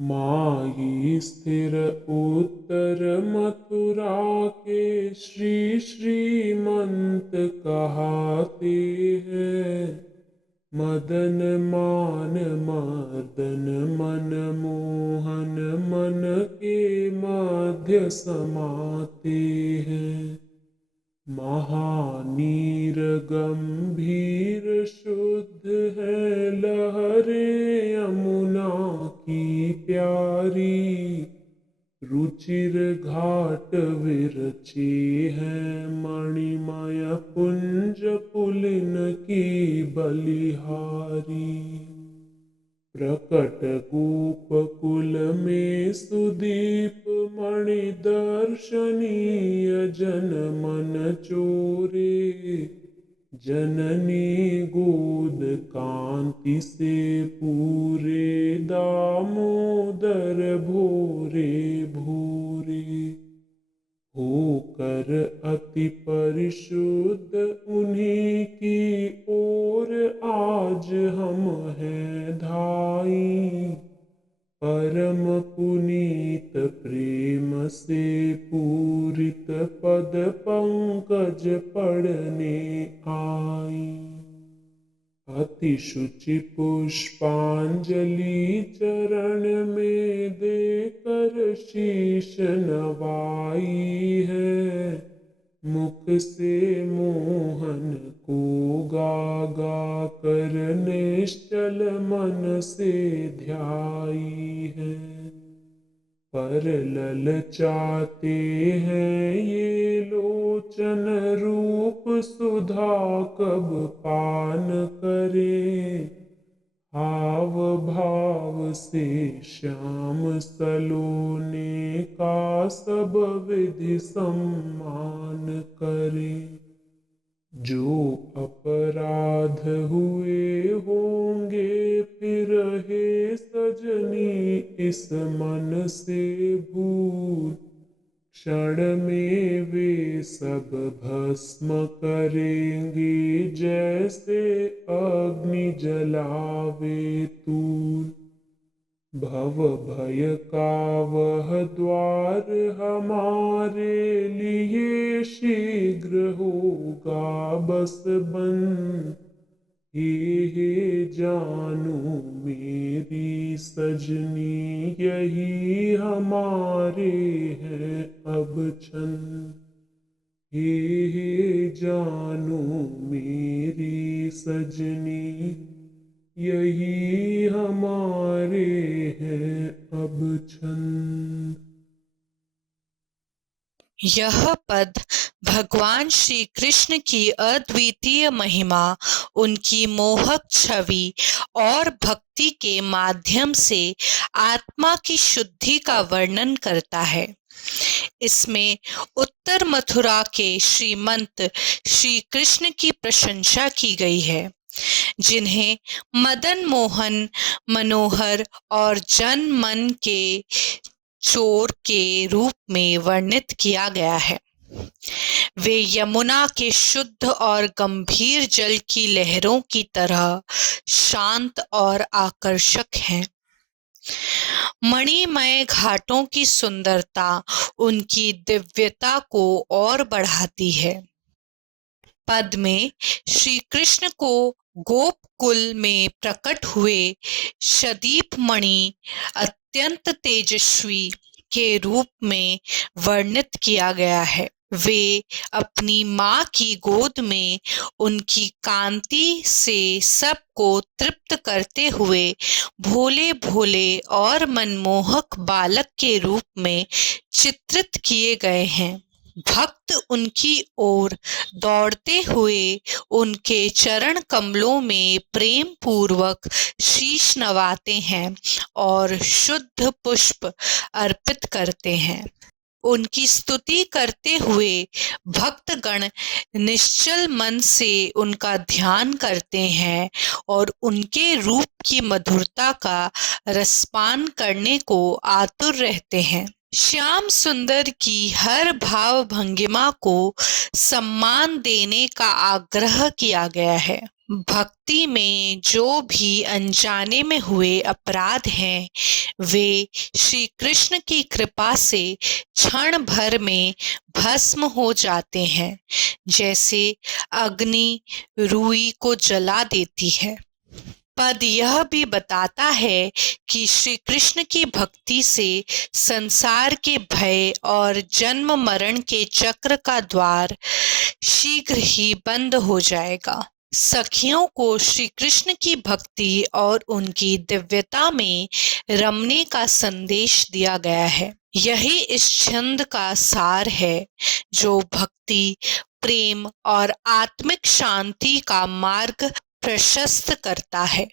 माही स्थिर उत्तर मथुरा के श्री श्रीमंत कहाते हैं। मदन मान मर्दन मन मोहन मन के मध्य समाते हैं। महानीर गंभीर शुद्ध है लहरें यमुना की प्यारी। रुचिर घाट विरची है मणिमय पुंज पुलिन की बलिहारी। प्रकट गोपकुल में सुदीप मणि दर्शनीय जन मन चोरे। जननी गोद कांति से पूरे दामोदर भोरे भोरे। होकर अति परिशुद्ध उन्हीं की ओर आज हम हैं धाई। परम पुनीत प्रेम से पूरित पद पंकज पढ़ने आई। अति शुचि पुष्पांजलि चरण में देकर शीश नवाई है। मुख से मोहन को गा गा कर निश्चल मन से ध्याई है। पर ललचाते हैं ये लोचन रूप सुधा कब पान करे। हाव भाव से श्याम सलोने का सब विधि सम्मान करे। जो अपराध हुए होंगे फिर हे सजनी इस मन से भूल। क्षण में वे सब भस्म करेंगे जैसे अग्नि जलावे तूल। भव भय का वह द्वार हमारे लिए शीघ्र होगा बस बंद। हे जानू मेरी सजनी यही हमारे हैं अब छंद। हे जानू मेरी सजनी यही हमारे हैं अब छंद। यह पद भगवान श्री कृष्ण की अद्वितीय महिमा, उनकी मोहक छवि और भक्ति के माध्यम से आत्मा की शुद्धि का वर्णन करता है। इसमें उत्तर मथुरा के श्रीमंत श्री कृष्ण की प्रशंसा की गई है, जिन्हें मदन मोहन मनोहर और जन मन के चोर के रूप में वर्णित किया गया है। वे यमुना के शुद्ध और गंभीर जल की लहरों की तरह शांत और आकर्षक हैं। मणिमय घाटों की सुंदरता उनकी दिव्यता को और बढ़ाती है। पद में श्री कृष्ण को गोपकुल में प्रकट हुए सदीप मणि अत्यंत तेजस्वी के रूप में वर्णित किया गया है। वे अपनी माँ की गोद में उनकी कांति से सबको तृप्त करते हुए भोले भोले और मनमोहक बालक के रूप में चित्रित किए गए हैं। भक्त उनकी ओर दौड़ते हुए उनके चरण कमलों में प्रेम पूर्वक शीश नवाते हैं और शुद्ध पुष्प अर्पित करते हैं। उनकी स्तुति करते हुए भक्तगण निश्चल मन से उनका ध्यान करते हैं और उनके रूप की मधुरता का रसपान करने को आतुर रहते हैं। श्याम सुंदर की हर भाव भंगिमा को सम्मान देने का आग्रह किया गया है। भक्ति में जो भी अनजाने में हुए अपराध हैं, वे श्री कृष्ण की कृपा से क्षण भर में भस्म हो जाते हैं, जैसे अग्नि रुई को जला देती है। पद यह भी बताता है कि श्री कृष्ण की भक्ति से संसार के भय और जन्म मरण के चक्र का द्वार शीघ्र ही बंद हो जाएगा। सखियों को श्री कृष्ण की भक्ति और उनकी दिव्यता में रमने का संदेश दिया गया है। यही इस छंद का सार है, जो भक्ति, प्रेम और आत्मिक शांति का मार्ग प्रशस्त करता है।